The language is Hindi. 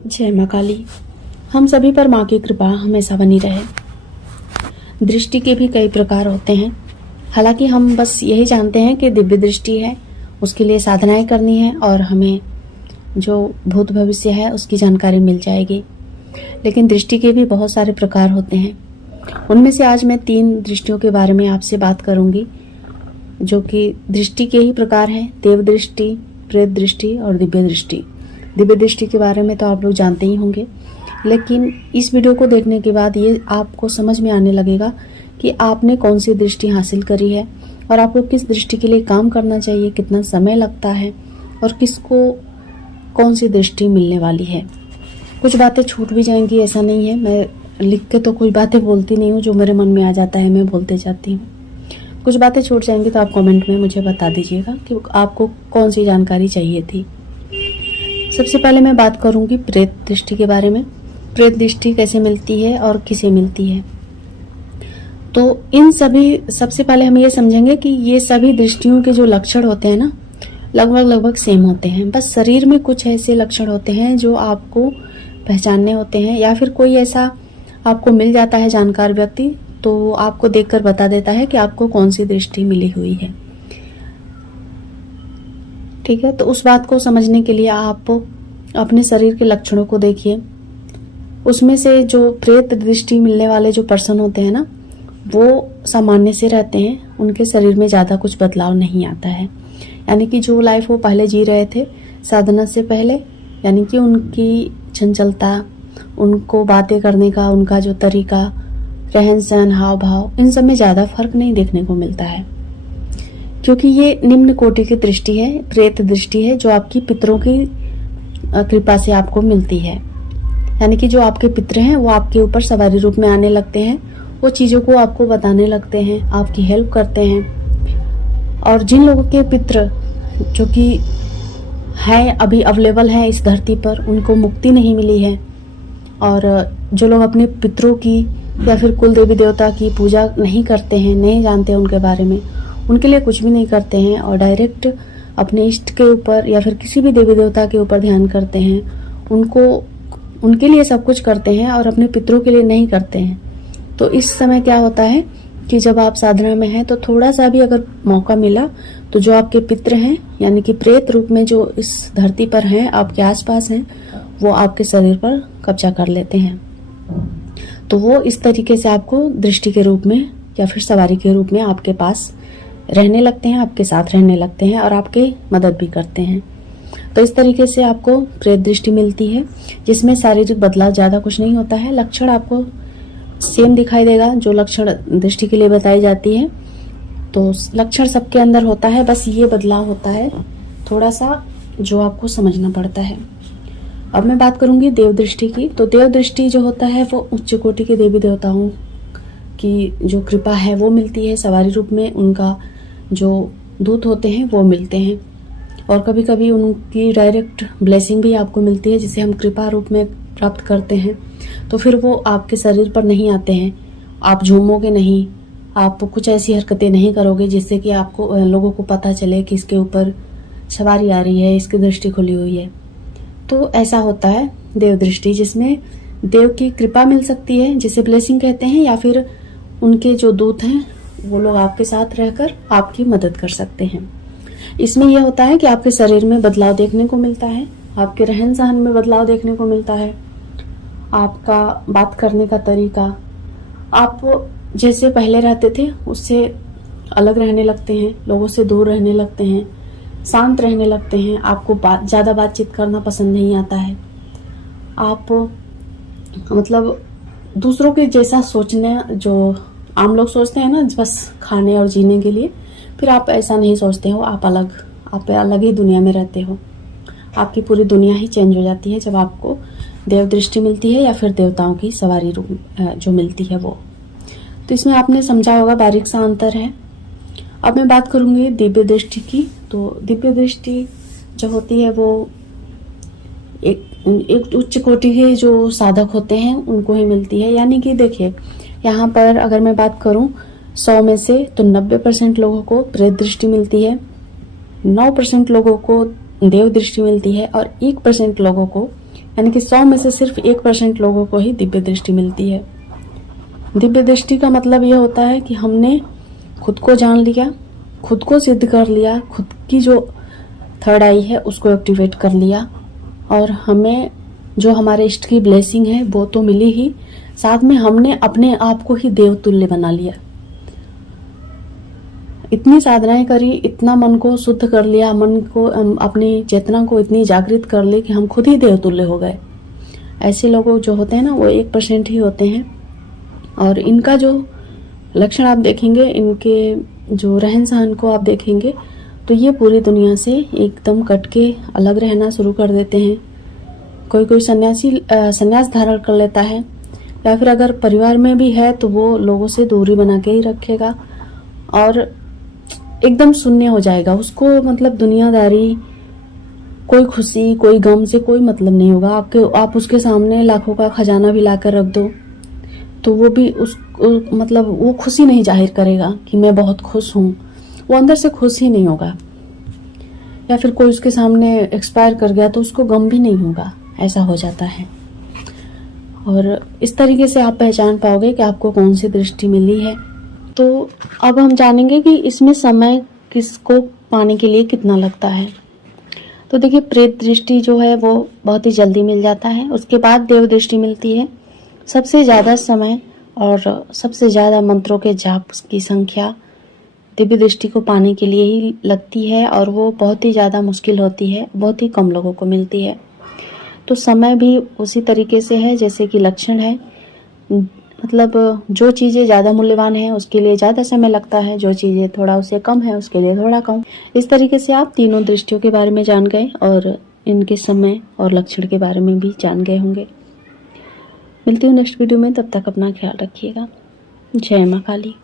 जय माँ काली। हम सभी पर माँ की कृपा हमेशा बनी रहे। दृष्टि के भी कई प्रकार होते हैं। हालांकि हम बस यही जानते हैं कि दिव्य दृष्टि है, उसके लिए साधनाएं करनी है और हमें जो भूत भविष्य है उसकी जानकारी मिल जाएगी। लेकिन दृष्टि के भी बहुत सारे प्रकार होते हैं। उनमें से आज मैं 3 दृष्टियों के बारे में आपसे बात करूंगी, जो कि दृष्टि के ही प्रकार हैं: देव दृष्टि, प्रेत दृष्टि और दिव्य दृष्टि। दिव्य दृष्टि के बारे में तो आप लोग जानते ही होंगे, लेकिन इस वीडियो को देखने के बाद ये आपको समझ में आने लगेगा कि आपने कौन सी दृष्टि हासिल करी है और आपको किस दृष्टि के लिए काम करना चाहिए, कितना समय लगता है और किसको कौन सी दृष्टि मिलने वाली है। कुछ बातें छूट भी जाएंगी, ऐसा नहीं है। मैं लिख के तो कोई बातें बोलती नहीं हूँ, जो मेरे मन में आ जाता है मैं बोलते जाती हूँ। कुछ बातें छूट जाएंगी तो आप कमेंट में मुझे बता दीजिएगा कि आपको कौन सी जानकारी चाहिए थी। सबसे पहले मैं बात करूंगी प्रेत दृष्टि के बारे में। प्रेत दृष्टि कैसे मिलती है और किसे मिलती है। तो इन सभी सबसे पहले हम ये समझेंगे कि ये सभी दृष्टियों के जो लक्षण होते हैं ना, लगभग सेम होते हैं। बस शरीर में कुछ ऐसे लक्षण होते हैं जो आपको पहचानने होते हैं, या फिर कोई ऐसा आपको मिल जाता है जानकार व्यक्ति, तो आपको देखकर बता देता है कि आपको कौन सी दृष्टि मिली हुई है। ठीक है, तो उस बात को समझने के लिए आप अपने शरीर के लक्षणों को देखिए। उसमें से जो प्रेत दृष्टि मिलने वाले जो पर्सन होते हैं ना, वो सामान्य से रहते हैं, उनके शरीर में ज़्यादा कुछ बदलाव नहीं आता है। यानी कि जो लाइफ वो पहले जी रहे थे साधना से पहले, यानी कि उनकी चंचलता, उनको बातें करने का उनका जो तरीका, रहन सहन, हाव भाव, इन सब में ज़्यादा फर्क नहीं देखने को मिलता है, क्योंकि ये निम्न कोटि की दृष्टि है, प्रेत दृष्टि है, जो आपकी पितरों की कृपा से आपको मिलती है। यानी कि जो आपके पितर हैं वो आपके ऊपर सवारी रूप में आने लगते हैं, वो चीज़ों को आपको बताने लगते हैं, आपकी हेल्प करते हैं। और जिन लोगों के पितर जो कि हैं, अभी अवेलेबल हैं इस धरती पर, उनको मुक्ति नहीं मिली है, और जो लोग अपने पितरों की या फिर कुल देवी देवता की पूजा नहीं करते हैं, नहीं जानते उनके बारे में, उनके लिए कुछ भी नहीं करते हैं और डायरेक्ट अपने इष्ट के ऊपर या फिर किसी भी देवी देवता के ऊपर ध्यान करते हैं, उनके लिए सब कुछ करते हैं और अपने पितरों के लिए नहीं करते हैं। तो इस समय क्या होता है कि जब आप साधना में हैं तो थोड़ा सा भी अगर मौका मिला तो जो आपके पितर हैं, यानी कि प्रेत रूप में जो इस धरती पर हैं, आपके आसपास हैं, वो आपके शरीर पर कब्जा कर लेते हैं। तो वो इस तरीके से आपको दृष्टि के रूप में या फिर सवारी के रूप में आपके पास रहने लगते हैं, आपके साथ रहने लगते हैं और आपकी मदद भी करते हैं। तो इस तरीके से आपको प्रेत दृष्टि मिलती है, जिसमें शारीरिक बदलाव ज़्यादा कुछ नहीं होता है। लक्षण आपको सेम दिखाई देगा जो लक्षण दृष्टि के लिए बताई जाती है। तो लक्षण सबके अंदर होता है, बस ये बदलाव होता है थोड़ा सा जो आपको समझना पड़ता है। अब मैं बात करूंगी देव दृष्टि की। तो देव दृष्टि जो होता है वो उच्च कोटि के देवी देवताओं की जो कृपा है वो मिलती है, सवारी रूप में उनका जो दूत होते हैं वो मिलते हैं, और कभी कभी उनकी डायरेक्ट ब्लेसिंग भी आपको मिलती है, जिसे हम कृपा रूप में प्राप्त करते हैं। तो फिर वो आपके शरीर पर नहीं आते हैं, आप झूमोगे नहीं, आप कुछ ऐसी हरकतें नहीं करोगे जिससे कि आपको लोगों को पता चले कि इसके ऊपर सवारी आ रही है, इसकी दृष्टि खुली हुई है। तो ऐसा होता है देव दृष्टि, जिसमें देव की कृपा मिल सकती है, जिसे ब्लेसिंग कहते हैं, या फिर उनके जो दूत हैं वो लोग आपके साथ रहकर आपकी मदद कर सकते हैं। इसमें यह होता है कि आपके शरीर में बदलाव देखने को मिलता है, आपके रहन सहन में बदलाव देखने को मिलता है, आपका बात करने का तरीका, आप जैसे पहले रहते थे उससे अलग रहने लगते हैं, लोगों से दूर रहने लगते हैं, शांत रहने लगते हैं, आपको ज़्यादा बातचीत करना पसंद नहीं आता है, आप मतलब दूसरों के जैसा सोचने, जो आम लोग सोचते हैं ना बस खाने और जीने के लिए, फिर आप ऐसा नहीं सोचते हो, आप अलग ही दुनिया में रहते हो। आपकी पूरी दुनिया ही चेंज हो जाती है जब आपको देव दृष्टि मिलती है या फिर देवताओं की सवारी रूप जो मिलती है वो। तो इसमें आपने समझा होगा बारीक सा अंतर है। अब मैं बात करूंगी दिव्य दृष्टि की। तो दिव्य दृष्टि जो होती है वो एक उच्च कोटि के जो साधक होते हैं उनको ही मिलती है। यानी कि देखिए, यहाँ पर अगर मैं बात करूं 100 में से तो 90% लोगों को प्रेत दृष्टि मिलती है, 9% लोगों को देव दृष्टि मिलती है और 1% लोगों को यानी कि 100 में से सिर्फ 1% लोगों को ही दिव्य दृष्टि मिलती है। दिव्य दृष्टि का मतलब यह होता है कि हमने खुद को जान लिया, खुद को सिद्ध कर लिया, खुद की जो थर्ड आई है उसको एक्टिवेट कर लिया, और हमें जो हमारे इष्ट की ब्लेसिंग है वो तो मिली ही, साथ में हमने अपने आप को ही देवतुल्य बना लिया। इतनी साधनाएं करी, इतना मन को शुद्ध कर लिया, मन को अपनी चेतना को इतनी जागृत कर ली कि हम खुद ही देवतुल्य हो गए। ऐसे लोग जो होते हैं ना वो 1% ही होते हैं। और इनका जो लक्षण आप देखेंगे, इनके जो रहन सहन को आप देखेंगे तो ये पूरी दुनिया से एकदम कट के अलग रहना शुरू कर देते हैं। कोई संन्यास धारण कर लेता है, या फिर अगर परिवार में भी है तो वो लोगों से दूरी बना के ही रखेगा और एकदम शून्य हो जाएगा। उसको मतलब दुनियादारी, कोई खुशी, कोई गम से कोई मतलब नहीं होगा। आप उसके सामने लाखों का खजाना भी लाकर रख दो तो वो भी मतलब वो खुशी नहीं जाहिर करेगा कि मैं बहुत खुश हूँ, वो अंदर से खुश ही नहीं होगा। या फिर कोई उसके सामने एक्सपायर कर गया तो उसको गम भी नहीं होगा, ऐसा हो जाता है। और इस तरीके से आप पहचान पाओगे कि आपको कौन सी दृष्टि मिली है। तो अब हम जानेंगे कि इसमें समय किसको पाने के लिए कितना लगता है। तो देखिए, प्रेत दृष्टि जो है वो बहुत ही जल्दी मिल जाता है, उसके बाद देव दृष्टि मिलती है। सबसे ज़्यादा समय और सबसे ज़्यादा मंत्रों के जाप की संख्या दिव्य दृष्टि को पाने के लिए ही लगती है, और वो बहुत ही ज़्यादा मुश्किल होती है, बहुत ही कम लोगों को मिलती है। तो समय भी उसी तरीके से है जैसे कि लक्षण है, मतलब जो चीज़ें ज़्यादा मूल्यवान है उसके लिए ज़्यादा समय लगता है, जो चीज़ें थोड़ा उससे कम है उसके लिए थोड़ा कम। इस तरीके से आप तीनों दृष्टियों के बारे में जान गए और इनके समय और लक्षण के बारे में भी जान गए होंगे। मिलती हूँ नेक्स्ट वीडियो में, तब तक अपना ख्याल रखिएगा। जय माँ काली।